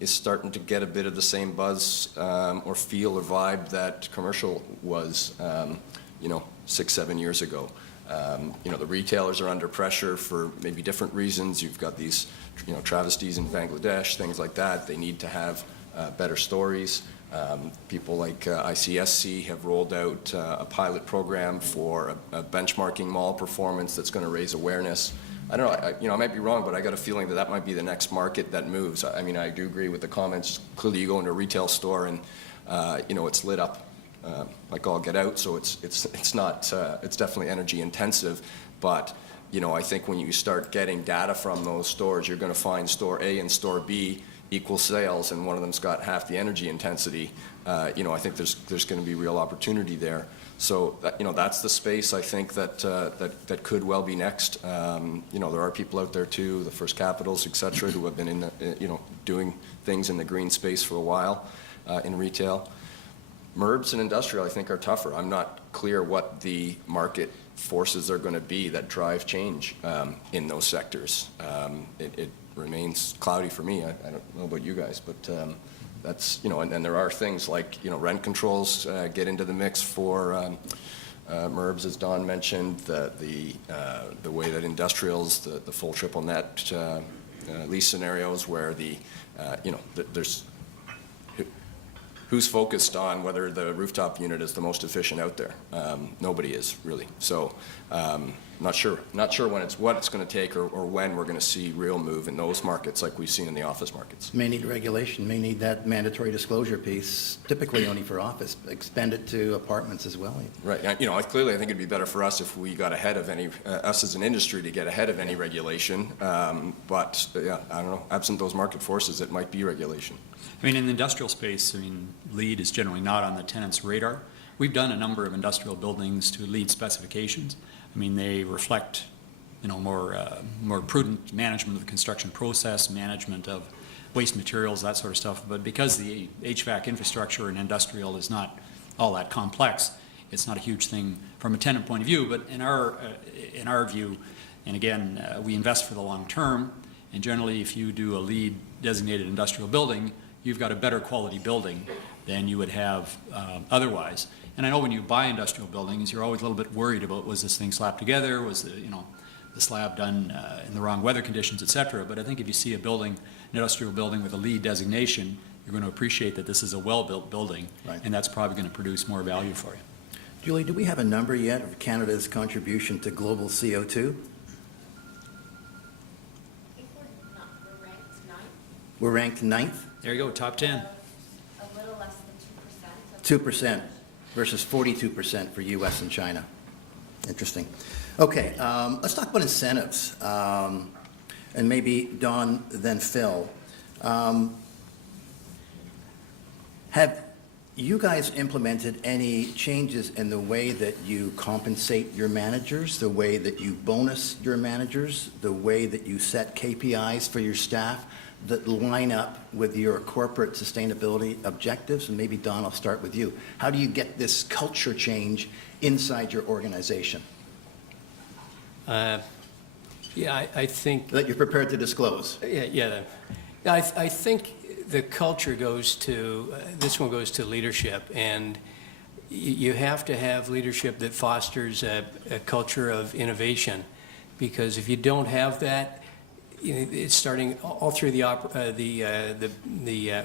is starting to get a bit of the same buzz or feel or vibe that commercial was, 6-7 years ago. You know, the retailers are under pressure for maybe different reasons. You've got these, you know, travesties in Bangladesh, things like that. They need to have better stories. People like ICSC have rolled out a pilot program for a benchmarking mall performance that's going to raise awareness. I don't know, you know, I might be wrong, but I got a feeling that that might be the next market that moves. I mean, I do agree with the comments. Clearly, you go into a retail store and, you know, it's lit up like all get out, so it's not, it's definitely energy intensive, but, you know, I think when you start getting data from those stores, you're going to find store A and store B equal sales, and one of them's got half the energy intensity. You know, I think there's going to be real opportunity there. So, you know, that's the space I think that could well be next. You know, there are people out there too, the First Capitals, et cetera, who have been in the, you know, doing things in the green space for a while in retail. MERBs and industrial, I think, are tougher. I'm not clear what the market forces are going to be that drive change in those sectors. It remains cloudy for me. I don't know about you guys, but that's, you know, and there are things like, you know, rent controls get into the mix for MERBs, as Don mentioned, the way that industrials, the full triple net lease scenarios where the, you know, there's who's focused on whether the rooftop unit is the most efficient out there? Nobody is, really. So not sure when what it's going to take or when we're going to see real move in those markets like we've seen in the office markets. May need regulation, may need that mandatory disclosure piece, typically only for office, expand it to apartments as well. Right. You know, clearly I think it'd be better for us if we got ahead of any, us as an industry to get ahead of any regulation. But yeah, I don't know, absent those market forces, it might be regulation. I mean, in the industrial space, I mean, LEED is generally not on the tenant's radar. We've done a number of industrial buildings to LEED specifications. I mean, they reflect, you know, more prudent management of the construction process, management of waste materials, that sort of stuff. But because the HVAC infrastructure in industrial is not all that complex, it's not a huge thing from a tenant point of view. But in our view, and again, we invest for the long term. And generally, if you do a LEED designated industrial building, you've got a better quality building than you would have otherwise. And I know when you buy industrial buildings, you're always a little bit worried about, was this thing slapped together? Was the, you know, the slab done in the wrong weather conditions, et cetera? But I think if you see a building, an industrial building with a LEED designation, you're going to appreciate that this is a well-built building, right, and that's probably going to produce more value for you. Julie, do we have a number yet of Canada's contribution to global CO2? We're ranked ninth? There you go, top 10. A little less than 2%. 2% versus 42% for US and China. Interesting. Okay, let's talk about incentives. And maybe Don, then Phil. Have you guys implemented any changes in the way that you compensate your managers, the way that you bonus your managers, the way that you set KPIs for your staff that line up with your corporate sustainability objectives? And maybe, Don, I'll start with you. How do you get this culture change inside your organization Yeah, I think. that you're prepared to disclose? Yeah. I think the culture goes to, this one goes to leadership, and you have to have leadership that fosters a culture of innovation, because if you don't have that, you know, it's starting all through the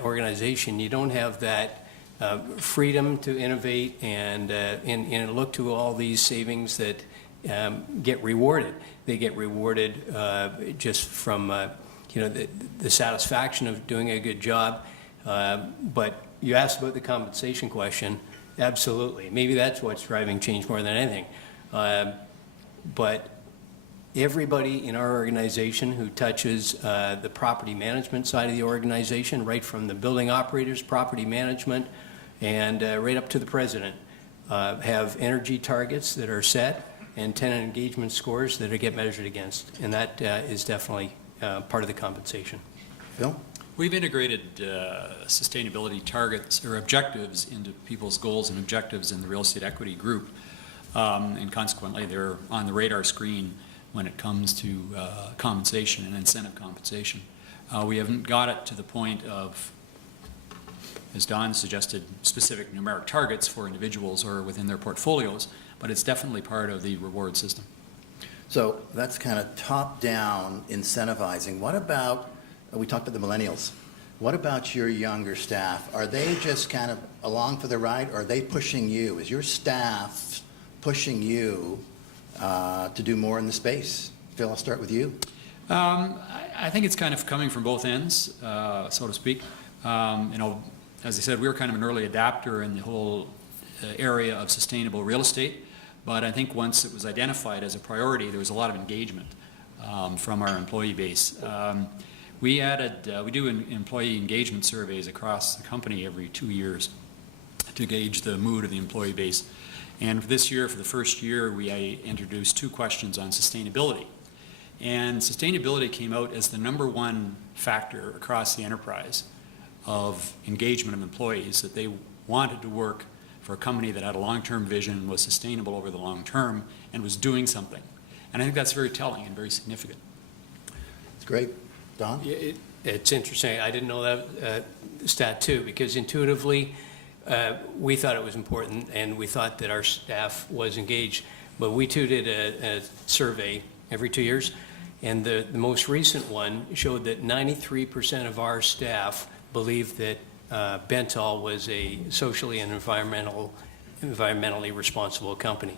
organization. You don't have that freedom to innovate and look to all these savings that get rewarded. They get rewarded just from you know, the satisfaction of doing a good job. But you asked about the compensation question. Absolutely, maybe that's what's driving change more than anything. But everybody in our organization who touches the property management side of the organization, right from the building operators, property management, and right up to the president, have energy targets that are set and tenant engagement scores that get measured against. And that is definitely part of the compensation. Phil? We've integrated sustainability targets or objectives into people's goals and objectives in the real estate equity group. And consequently, they're on the radar screen when it comes to compensation and incentive compensation. We haven't got it to the point of, as Don suggested, specific numeric targets for individuals or within their portfolios, but it's definitely part of the reward system. So that's kind of top-down incentivizing. What about, we talked about the millennials. What about your younger staff? Are they just kind of along for the ride, or are they pushing you? Is your staff pushing you to do more in the space? Phil, I'll start with you. I think it's kind of coming from both ends, so to speak. You know, as I said, we were kind of an early adapter in the whole area of sustainable real estate, but I think once it was identified as a priority, there was a lot of engagement from our employee base. We do employee engagement surveys across the company every 2 years to gauge the mood of the employee base. And this year, for the first year, we introduced 2 questions on sustainability. And sustainability came out as the #1 factor across the enterprise of engagement of employees, that they wanted to work for a company that had a long-term vision, was sustainable over the long term, and was doing something. And I think that's very telling and very significant. It's great. Don? It's interesting. I didn't know that stat too, because intuitively, we thought it was important, and we thought that our staff was engaged. But we too did a survey every 2 years, and the most recent one showed that 93% of our staff believed that Bentall was a socially and environmentally responsible company.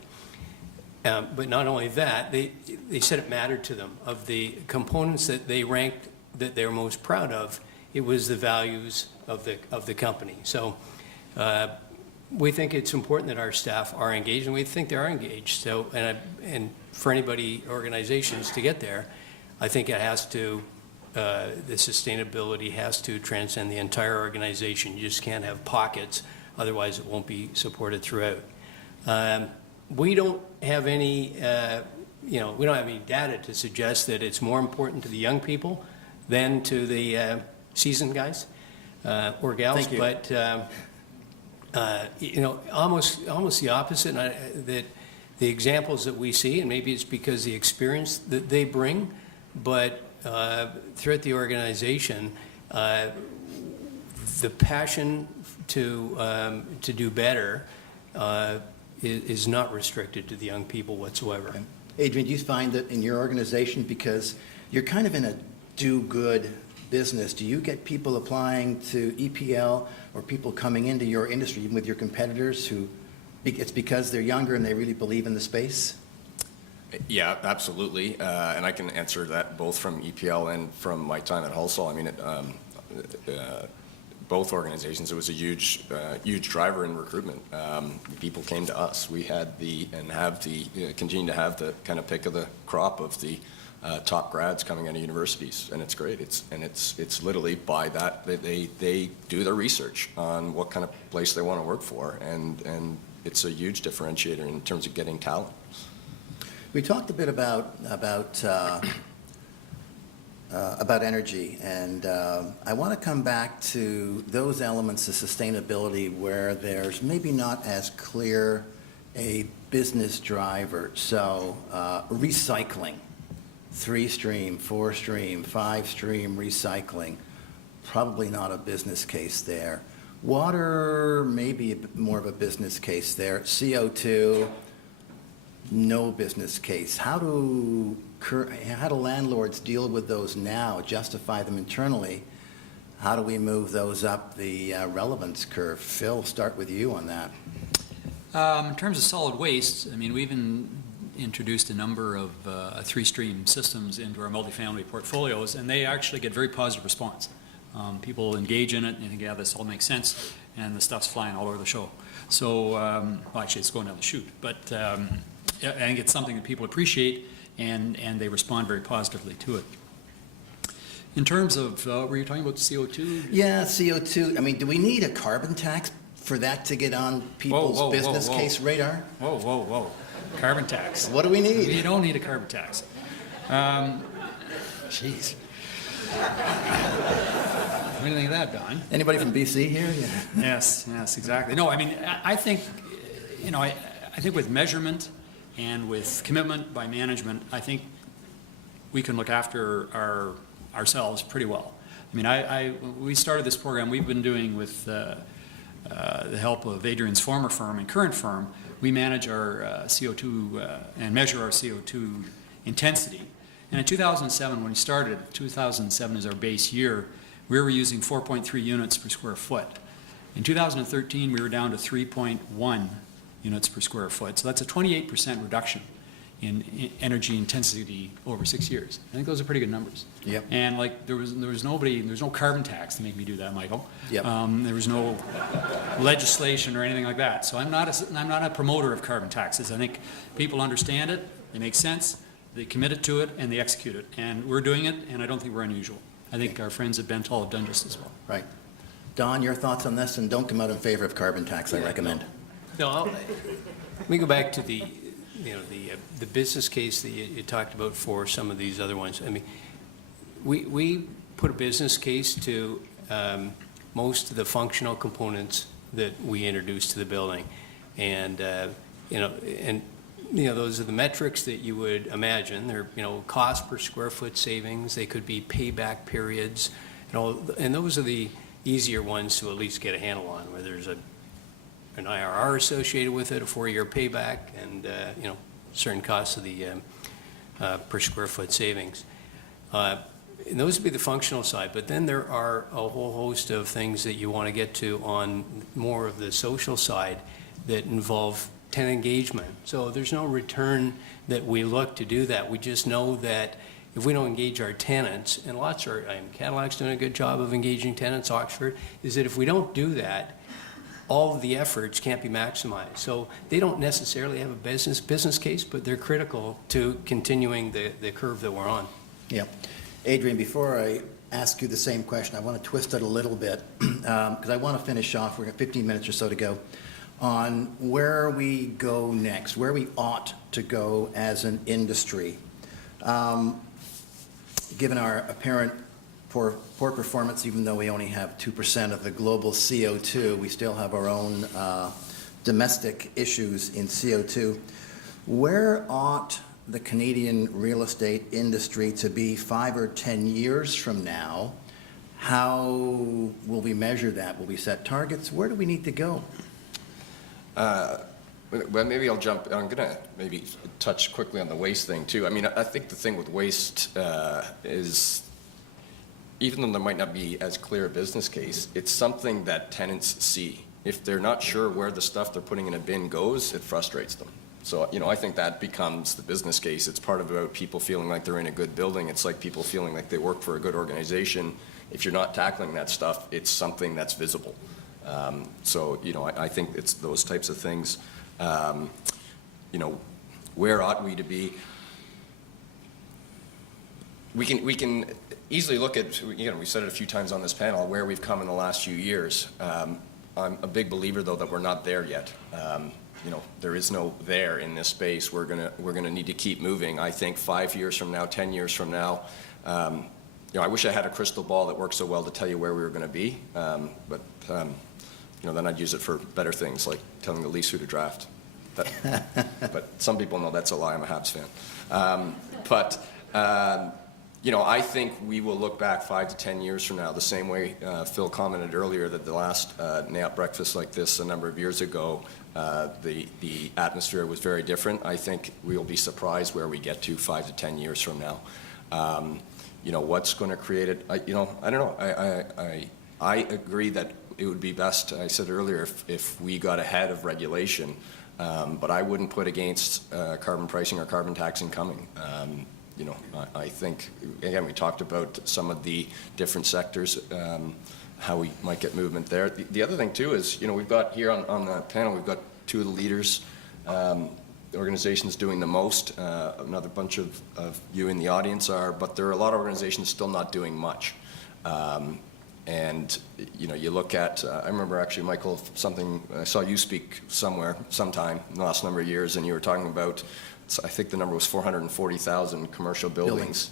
But not only that, they said it mattered to them. Of the components that they ranked that they were most proud of, it was the values of the company. So we think it's important that our staff are engaged, and we think they are engaged. So, and for anybody, organizations, to get there, I think it has to, the sustainability has to transcend the entire organization. You just can't have pockets, otherwise it won't be supported throughout. We don't have any, we don't have any data to suggest that it's more important to the young people than to the seasoned guys or gals. Thank you. But almost the opposite. That the examples that we see, and maybe it's because the experience that they bring, but throughout the organization, the passion to do better is not restricted to the young people whatsoever. Okay. Adrien, do you find that in your organization, because you're kind of in a do-good business, do you get people applying to EPL or people coming into your industry, even with your competitors, who it's because they're younger and they really believe in the space? Yeah, absolutely. And I can answer that both from EPL and from my time at Halsall. I mean, both organizations, it was a huge driver in recruitment. People came to us. We had continue to have the kind of pick of the crop of the top grads coming out of universities, and it's great. It's literally by that they do their research on what kind of place they want to work for, and it's a huge differentiator in terms of getting talent. We talked a bit about energy, and I want to come back to those elements of sustainability where there's maybe not as clear a business driver. So recycling, 3-stream, 4-stream, 5-stream recycling, probably not a business case there. Water, maybe a bit more of a business case there. CO2, no business case. How do landlords deal with those now, justify them internally? How do we move those up the relevance curve? Phil, start with you on that. In terms of solid waste, I mean, we've introduced a number of 3-stream systems into our multifamily portfolios, and they actually get very positive response. People engage in it and think, yeah, this all makes sense, and the stuff's flying all over the show. So, well, actually, it's going down the chute, but I think it's something that people appreciate, and they respond very positively to it. In terms of, were you talking about CO2? Yeah, CO2. I mean, do we need a carbon tax for that to get on people's business case radar? Whoa, whoa, whoa. Carbon tax. What do we need? We don't need a carbon tax. Jeez. What do you think of that, Don? Anybody from BC here? Yeah. Yes, exactly. No, I mean, I think, I think with measurement and with commitment by management, I think we can look after ourselves pretty well. I mean, we started this program we've been doing with the help of Adrien's former firm and current firm. We manage our CO2 and measure our CO2 intensity. And in 2007, when we started, 2007 is our base year, we were using 4.3 units per square foot. In 2013, we were down to 3.1 units per square foot. So that's a 28% reduction in energy intensity over 6 years. I think those are pretty good numbers. Yep. And like there was no carbon tax to make me do that, Michael. Yep. There was no legislation or anything like that. So I'm not a promoter of carbon taxes. I think people understand it, they make sense, they commit to it, and they execute it. And we're doing it, and I don't think we're unusual. I think our friends at Bentall have done just as well. Right. Don, your thoughts on this, and don't come out in favor of carbon tax, I recommend. No, let me go back to the business case that you talked about for some of these other ones. I mean, we put a business case to most of the functional components that we introduced to the building, and those are the metrics that you would imagine. They're cost per square foot savings. They could be payback periods, and those are the easier ones to at least get a handle on, where there's an IRR associated with it, a 4-year payback, and certain costs of the per square foot savings. And those would be the functional side, but then there are a whole host of things that you want to get to on more of the social side that involve tenant engagement. So there's no return that we look to do that. We just know that if we don't engage our tenants, and Cadillac's doing a good job of engaging tenants, Oxford, is that if we don't do that, all of the efforts can't be maximized. So they don't necessarily have a business case, but they're critical to continuing the curve that we're on. Yeah. Adrien, before I ask you the same question, I want to twist it a little bit, because I want to finish off, we've got 15 minutes or so to go, on where we go next, where we ought to go as an industry. Given our apparent poor performance, even though we only have 2% of the global CO2, we still have our own domestic issues in CO2. Where ought the Canadian real estate industry to be 5 or 10 years from now? How will we measure that? Will we set targets? Where do we need to go? Well, maybe I'll jump. I'm going to maybe touch quickly on the waste thing, too. I mean, I think the thing with waste is, even though there might not be as clear a business case, it's something that tenants see. If they're not sure where the stuff they're putting in a bin goes, it frustrates them. So, I think that becomes the business case. It's part about people feeling like they're in a good building. It's like people feeling like they work for a good organization. If you're not tackling that stuff, it's something that's visible. So, I think it's those types of things. Where ought we to be? We can easily look at, we said it a few times on this panel, where we've come in the last few years. I'm a big believer, though, that we're not there yet. There is no there in this space. We're gonna need to keep moving. I think 5 years from now, 10 years from now, I wish I had a crystal ball that worked so well to tell you where we were going to be, but then I'd use it for better things, like telling the Leafs who to draft. But some people know that's a lie. I'm a Habs fan. I think we will look back 5 to 10 years from now the same way Phil commented earlier that the last NAIOP breakfast like this a number of years ago, the atmosphere was very different. I think we'll be surprised where we get to 5 to 10 years from now. What's going to create it? I don't know. I agree that it would be best, I said earlier, if we got ahead of regulation, but I wouldn't put against carbon pricing or carbon taxing coming. I think, again, we talked about some of the different sectors, how we might get movement there. The other thing, too, is, we've got here on the panel, we've got two of the leaders, organizations doing the most. Another bunch of you in the audience are, but there are a lot of organizations still not doing much. And, you look at, I remember actually, Michael, something, I saw you speak somewhere, sometime in the last number of years, and you were talking about, I think the number was 440,000 commercial buildings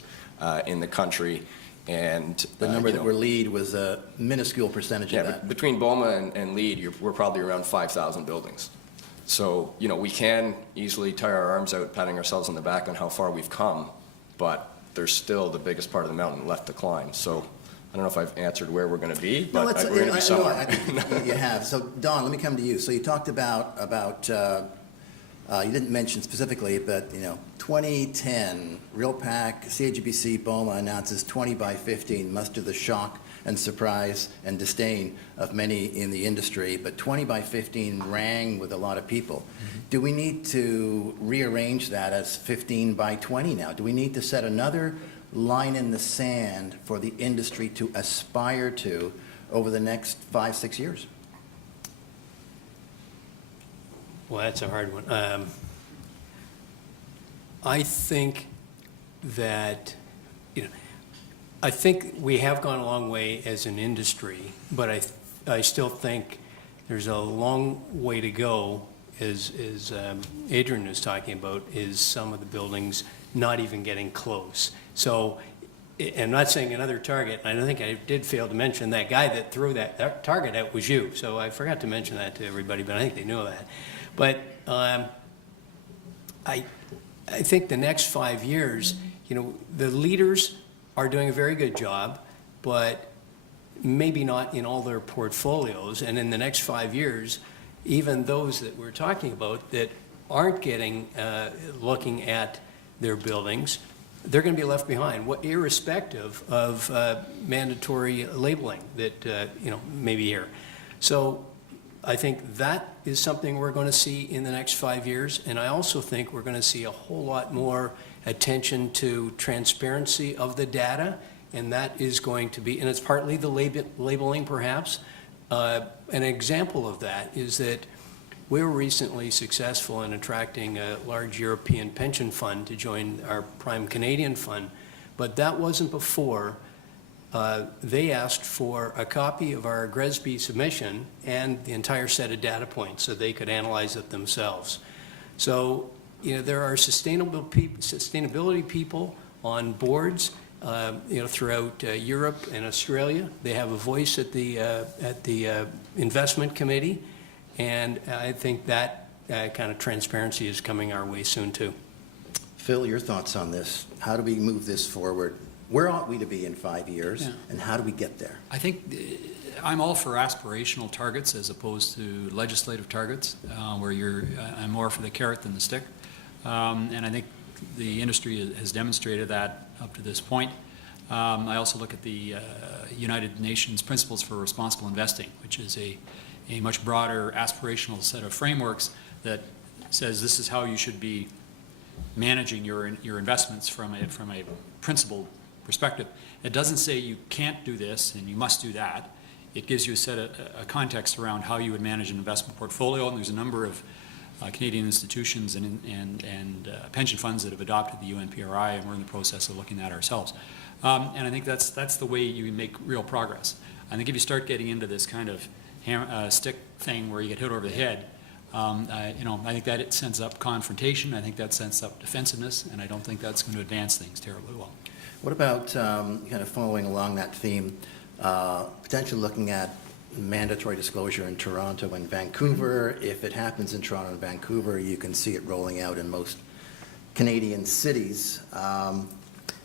in the country. And the number that were LEED was a minuscule percentage of that. Between BOMA and LEED, we're probably around 5,000 buildings. So, we can easily tire our arms out patting ourselves on the back on how far we've come, but there's still the biggest part of the mountain left to climb. So I don't know if I've answered where we're going to be, but we're going to be somewhere. I think you have. So, Don, let me come to you. So you talked about You didn't mention specifically, but 2010, RealPAC, CAGBC, BOMA announces 20 by 15, much to the shock and surprise and disdain of many in the industry, but 20 by 15 rang with a lot of people. Do we need to rearrange that as 15 by 20 now? Do we need to set another line in the sand for the industry to aspire to over the next 5-6 years? Well, that's a hard one. I think that, I think we have gone a long way as an industry, but I still think there's a long way to go, as Adrien was talking about, is some of the buildings not even getting close. So, I'm not saying another target, I don't think I did fail to mention that guy that threw that target out was you, so I forgot to mention that to everybody, but I think they know that. But I think the next 5 years, the leaders are doing a very good job, but maybe not in all their portfolios. And in the next 5 years, even those that we're talking about that aren't getting, looking at their buildings, they're going to be left behind, irrespective of mandatory labeling that, may be here. So I think that is something we're going to see in the next 5 years. And I also think we're going to see a whole lot more attention to transparency of the data. And that is going to be, and it's partly the labeling perhaps. An example of that is that we were recently successful in attracting a large European pension fund to join our prime Canadian fund, but that wasn't before they asked for a copy of our GRESB submission and the entire set of data points so they could analyze it themselves. So, there are sustainability people on boards, throughout Europe and Australia. They have a voice at the investment committee. And I think that kind of transparency is coming our way soon, too. Phil, your thoughts on this? How do we move this forward? Where ought we to be in 5 years, and how do we get there? I think I'm all for aspirational targets as opposed to legislative targets, where I'm more for the carrot than the stick. And I think the industry has demonstrated that up to this point. I also look at the United Nations Principles for Responsible Investing, which is a much broader aspirational set of frameworks that says this is how you should be managing your investments from a principled perspective. It doesn't say you can't do this and you must do that. It gives you a context around how you would manage an investment portfolio, and there's a number of Canadian institutions and pension funds that have adopted the UNPRI, and we're in the process of looking at ourselves. And I think that's the way you make real progress. I think if you start getting into this kind of stick thing where you get hit over the head, I think that it sends up confrontation. I think that sends up defensiveness, and I don't think that's going to advance things terribly well. What about, kind of following along that theme, potentially looking at mandatory disclosure in Toronto and Vancouver? If it happens in Toronto and Vancouver, you can see it rolling out in most Canadian cities.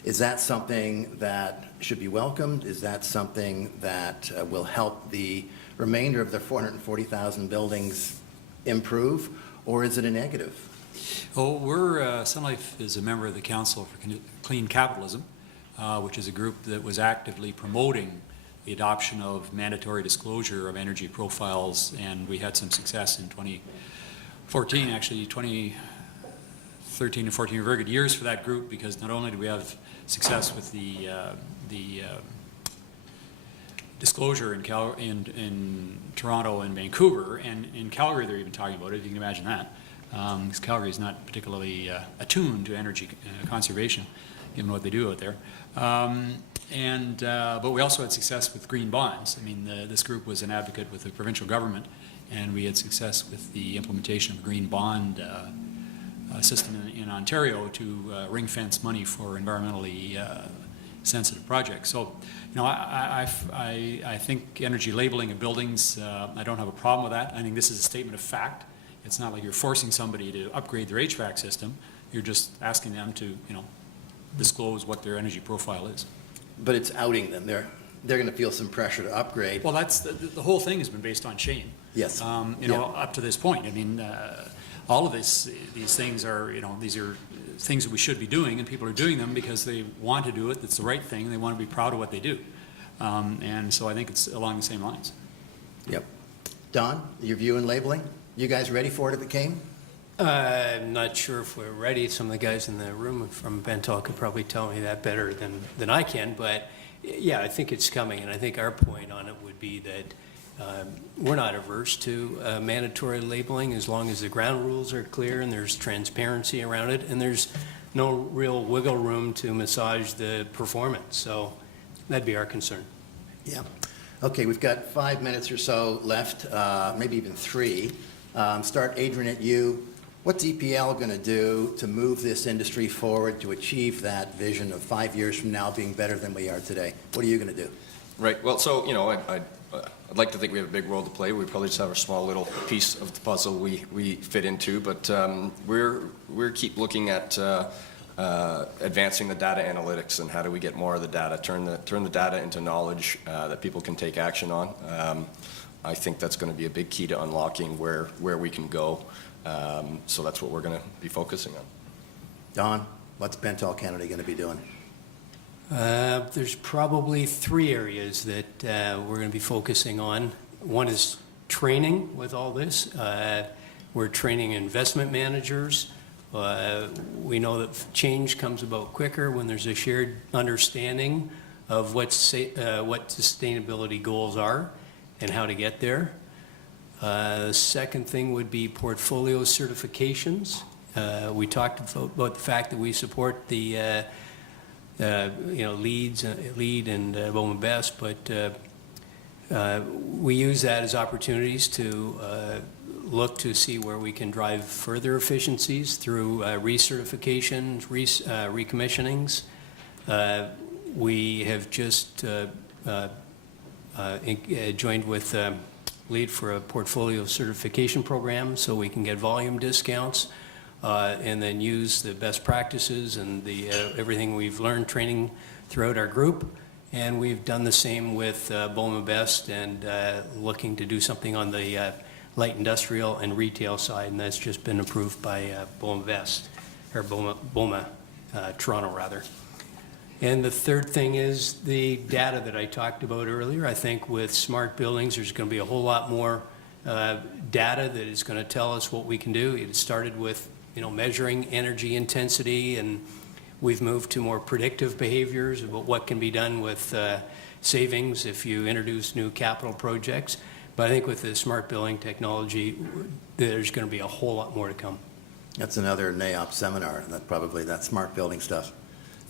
Is that something that should be welcomed? Is that something that will help the remainder of the 440,000 buildings improve, or is it a negative? Oh, Sun Life is a member of the Council for Clean Capitalism, which is a group that was actively promoting the adoption of mandatory disclosure of energy profiles, and we had some success in 2014. Actually, 2013 and 14 were very good years for that group, because not only did we have success with the disclosure in Toronto and Vancouver, and in Calgary they're even talking about it, if you can imagine that, because Calgary is not particularly attuned to energy conservation, given what they do out there. But we also had success with green bonds. I mean, this group was an advocate with the provincial government, and we had success with the implementation of a green bond system in Ontario to ring fence money for environmentally sensitive projects. So, I think energy labeling of buildings, I don't have a problem with that. I think this is a statement of fact. It's not like you're forcing somebody to upgrade their HVAC system. You're just asking them to, disclose what their energy profile is. But it's outing them. They're going to feel some pressure to upgrade. Well, that's the whole thing has been based on shame. Yes. Up to this point. I mean, all of these things are, these are things that we should be doing, and people are doing them because they want to do it. It's the right thing. And they want to be proud of what they do. And so I think it's along the same lines. Yep. Don, your view in labeling? You guys ready for it if it came? I'm not sure if we're ready. Some of the guys in the room from Bentall could probably tell me that better than I can. But yeah, I think it's coming. And I think our point on it would be that we're not averse to mandatory labeling as long as the ground rules are clear and there's transparency around it and there's no real wiggle room to massage the performance. So that'd be our concern. Yeah. Okay, we've got 5 minutes or so left, maybe even 3. Start, Adrien, at you. What's EPL going to do to move this industry forward to achieve that vision of 5 years from now being better than we are today? What are you going to do? Right. Well, so, I'd like to think we have a big role to play. We probably just have a small little piece of the puzzle we fit into, but we're keep looking at advancing the data analytics and how do we get more of the data, turn the data into knowledge that people can take action on. I think that's going to be a big key to unlocking where we can go. So that's what we're going to be focusing on. Don, what's Bentall Canada going to be doing? There's probably 3 areas that we're going to be focusing on. One is training with all this. We're training investment managers. We know that change comes about quicker when there's a shared understanding of what sustainability goals are and how to get there. The second thing would be portfolio certifications. We talked about the fact that we support the LEED and BOMA Best, but we use that as opportunities to look to see where we can drive further efficiencies through recertifications, recommissionings. We have just joined with LEED for a portfolio certification program so we can get volume discounts and then use the best practices and everything we've learned training throughout our group. And we've done the same with BOMA Best and looking to do something on the light industrial and retail side, and that's just been approved by BOMA Best, or BOMA Toronto rather. And the third thing is the data that I talked about earlier. I think with smart buildings, there's going to be a whole lot more data that is going to tell us what we can do. It started with measuring energy intensity, and we've moved to more predictive behaviors about what can be done with savings if you introduce new capital projects. But I think with the smart building technology, there's going to be a whole lot more to come. That's another NAIOP seminar, that smart building stuff.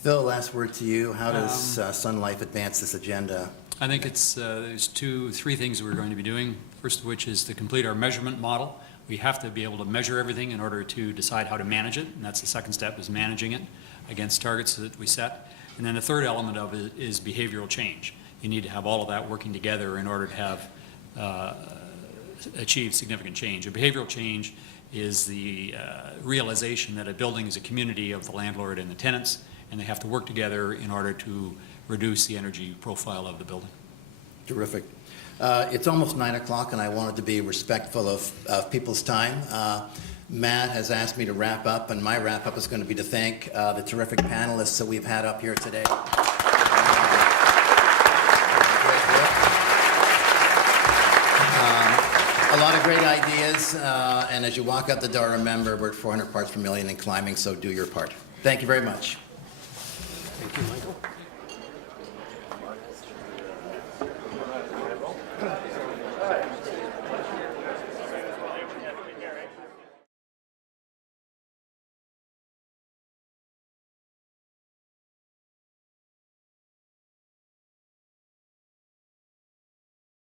Phil, last word to you. How does Sun Life advance this agenda? I think there's 3 things that we're going to be doing. First of which is to complete our measurement model. We have to be able to measure everything in order to decide how to manage it, and that's the second step, is managing it against targets that we set. And then the third element of it is behavioral change. You need to have all of that working together in order to have achieve significant change. A behavioral change is the realization that a building is a community of the landlord and the tenants, and they have to work together in order to reduce the energy profile of the building. Terrific. It's almost 9 o'clock, and I wanted to be respectful of people's time. Matt has asked me to wrap up, and my wrap-up is going to be to thank the terrific panelists that we've had up here today. A lot of great ideas, and as you walk out the door, remember we're at 400 parts per million and climbing, so do your part. Thank you very much. Thank you, Michael.